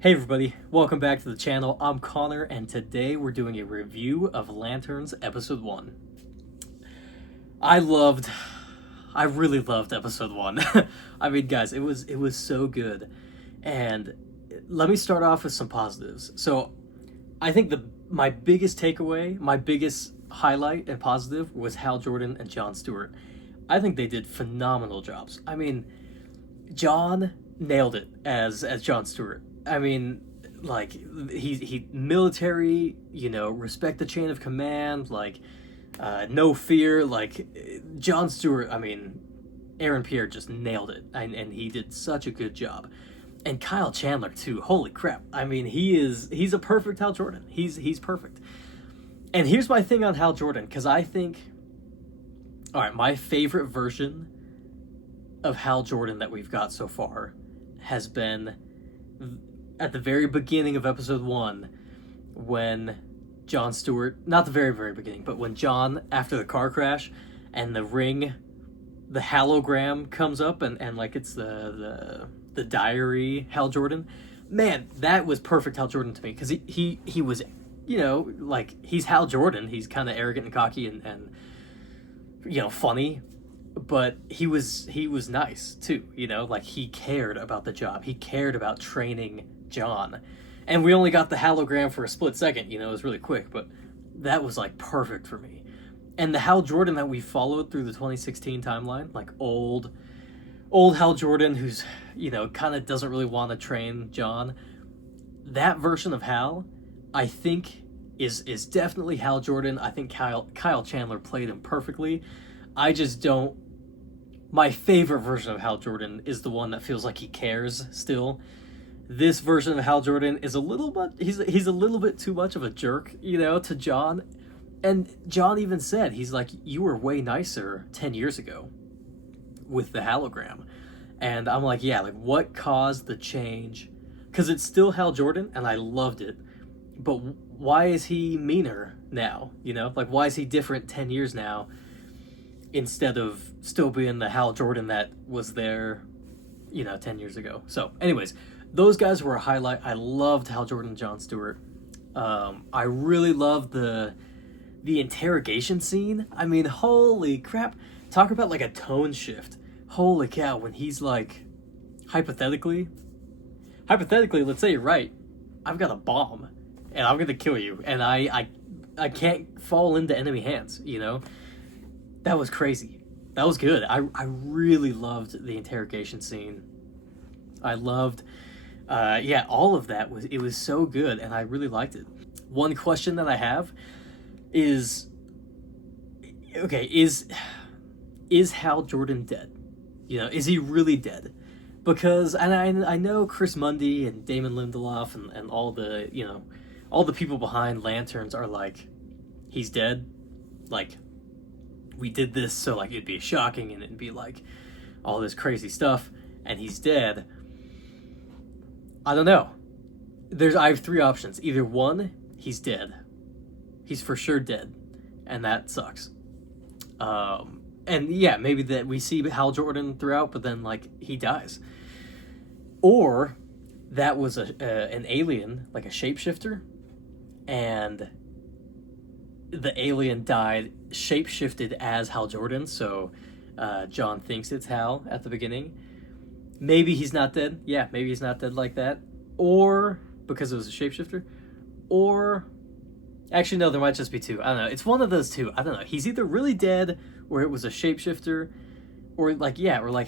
Hey everybody, welcome back to the channel. I'm Connor, and today we're doing a review of Lanterns Episode 1. I really loved Episode 1. I mean, guys, it was so good. And let me start off with some positives. So, I think my biggest takeaway, my biggest highlight and positive was Hal Jordan and Jon Stewart. I think they did phenomenal jobs. I mean, Jon nailed it as Jon Stewart. I mean, like he military, respect the chain of command, no fear. Like Jon Stewart, I mean, Aaron Pierre just nailed it, and he did such a good job. And Kyle Chandler too. Holy crap! I mean, he's a perfect Hal Jordan. He's perfect. And here's my thing on Hal Jordan, because I think, all right, my favorite version of Hal Jordan that we've got so far has been at the very beginning of episode 1 when Jon Stewart, not the very, very beginning, but when Jon, after the car crash and the ring, the hologram comes up and like it's the diary Hal Jordan. Man, that was perfect Hal Jordan to me, because he was, like he's Hal Jordan. He's kind of arrogant and cocky and funny, but he was nice too, like he cared about the job. He cared about training Jon. And we only got the hologram for a split second, it was really quick, but that was like perfect for me. And the Hal Jordan that we followed through the 2016 timeline, like old Hal Jordan, who's, kind of doesn't really want to train Jon, that version of Hal, I think is definitely Hal Jordan. I think Kyle Chandler played him perfectly. I just don't. My favorite version of Hal Jordan is the one that feels like he cares still. This version of Hal Jordan is a little bit. He's a little bit too much of a jerk, to Jon. And Jon even said, he's like, you were way nicer 10 years ago with the hologram. And I'm like, yeah, like what caused the change? Because it's still Hal Jordan, and I loved it. But why is he meaner now? Like why is he different 10 years now, instead of still being the Hal Jordan that was there, 10 years ago. So anyways, those guys were a highlight. I loved Hal Jordan and Jon Stewart. I really loved the interrogation scene. I mean, holy crap. Talk about like a tone shift. Holy cow, when he's like, hypothetically, let's say you're right. I've got a bomb and I'm gonna kill you, and I can't fall into enemy hands, That was crazy. That was good. I really loved the interrogation scene. I loved, all of that. It was so good, and I really liked it. One question that I have is, okay, is Hal Jordan dead? Is he really dead? Because, and I know Chris Mundy and Damon Lindelof and all the people behind Lanterns are like, he's dead. Like, we did this so like it'd be shocking and it'd be like all this crazy stuff, and he's dead. I don't know. I have 3 options. Either 1, he's dead. He's for sure dead, and that sucks. And yeah, maybe that we see Hal Jordan throughout, but then like he dies. Or that was an alien, like a shapeshifter, and the alien died, shapeshifted as Hal Jordan, so Jon thinks it's Hal at the beginning. Maybe he's not dead. Yeah, maybe he's not dead like that. Or because it was a shapeshifter. Or actually, no, there might just be 2. I don't know. It's one of those 2. I don't know. He's either really dead, or it was a shapeshifter, or like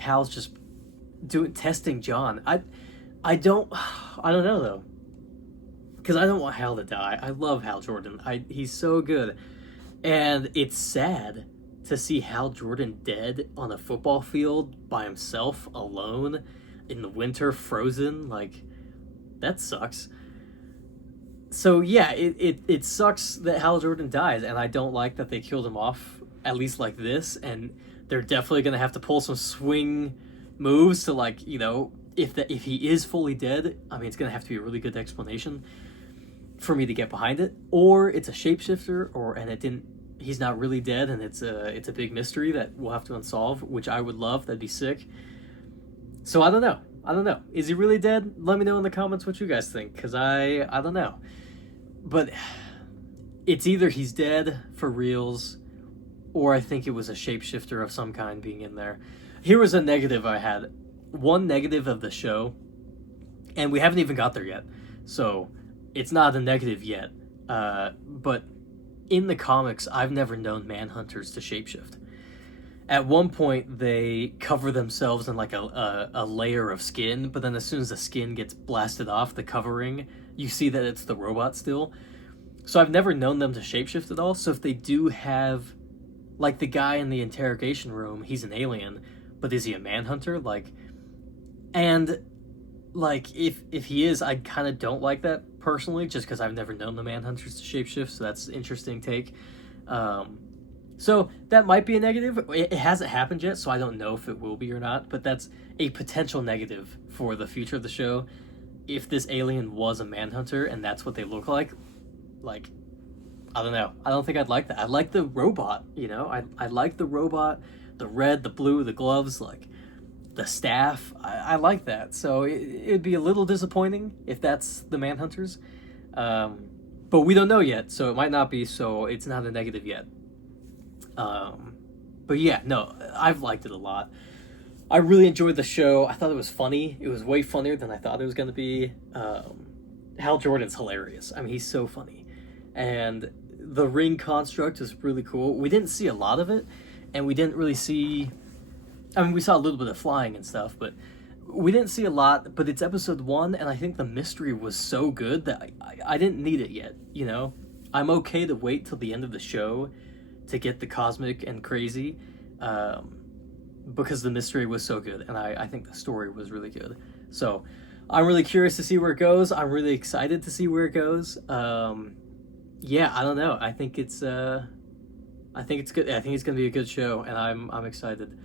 Hal's just testing Jon. I don't know though, because I don't want Hal to die. I love Hal Jordan. He's so good, and it's sad to see Hal Jordan dead on a football field by himself, alone, in the winter, frozen. Like, that sucks. So yeah, it sucks that Hal Jordan dies, and I don't like that they killed him off, at least like this, and they're definitely going to have to pull some swing moves to, like, if he is fully dead, I mean, it's going to have to be a really good explanation for me to get behind it. Or it's a shapeshifter, and he's not really dead, and it's a big mystery that we'll have to unsolve, which I would love. That'd be sick. So I don't know. I don't know. Is he really dead? Let me know in the comments what you guys think, because I don't know. But it's either he's dead for reals, or I think it was a shapeshifter of some kind being in there. Here was a negative I had. One negative of the show, and we haven't even got there yet, so it's not a negative yet. But in the comics, I've never known Manhunters to shapeshift. At one point, they cover themselves in like a layer of skin, but then as soon as the skin gets blasted off, the covering, you see that it's the robot still. So I've never known them to shapeshift at all. So if they do have, like the guy in the interrogation room, he's an alien, but is he a Manhunter? Like, and like if he is, I kind of don't like that personally, just because I've never known the Manhunters to shapeshift. So that's an interesting take. So that might be a negative. It hasn't happened yet, so I don't know if it will be or not, but that's a potential negative for the future of the show. If this alien was a Manhunter and that's what they look like, I don't know. I don't think I'd like that. I like the robot, you know? I like the robot, the red, the blue, the gloves, like the staff. I like that. So it'd be a little disappointing if that's the Manhunters. But we don't know yet, so it might not be, so it's not a negative yet. But yeah, no, I've liked it a lot. I really enjoyed the show. I thought it was funny. It was way funnier than I thought it was going to be. Hal Jordan's hilarious. I mean, he's so funny. And the ring construct is really cool. We didn't see a lot of it, and we didn't really see... I mean, we saw a little bit of flying and stuff, but we didn't see a lot. But it's episode 1, and I think the mystery was so good that I didn't need it yet, you know? I'm okay to wait till the end of the show to get the cosmic and crazy, because the mystery was so good, and I think the story was really good. So I'm really curious to see where it goes. I'm really excited to see where it goes. Yeah, I don't know. I think it's good. I think it's gonna be a good show, and I'm excited.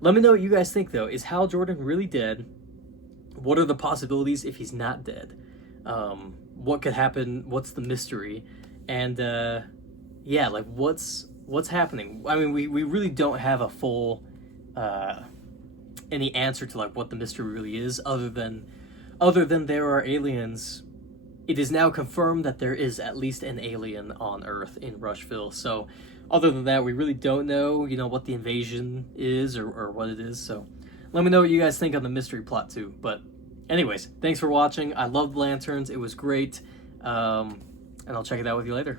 Let me know what you guys think, though. Is Hal Jordan really dead? What are the possibilities if he's not dead? What could happen? What's the mystery? And yeah, like what's happening? I mean, we really don't have a full any answer to like what the mystery really is, other than there are aliens. It is now confirmed that there is at least an alien on Earth in Rushville. So other than that, we really don't know, you know, what the invasion is or what it is. So let me know what you guys think on the mystery plot too. But anyways, thanks for watching. I loved Lanterns. It was great. And I'll check it out with you later.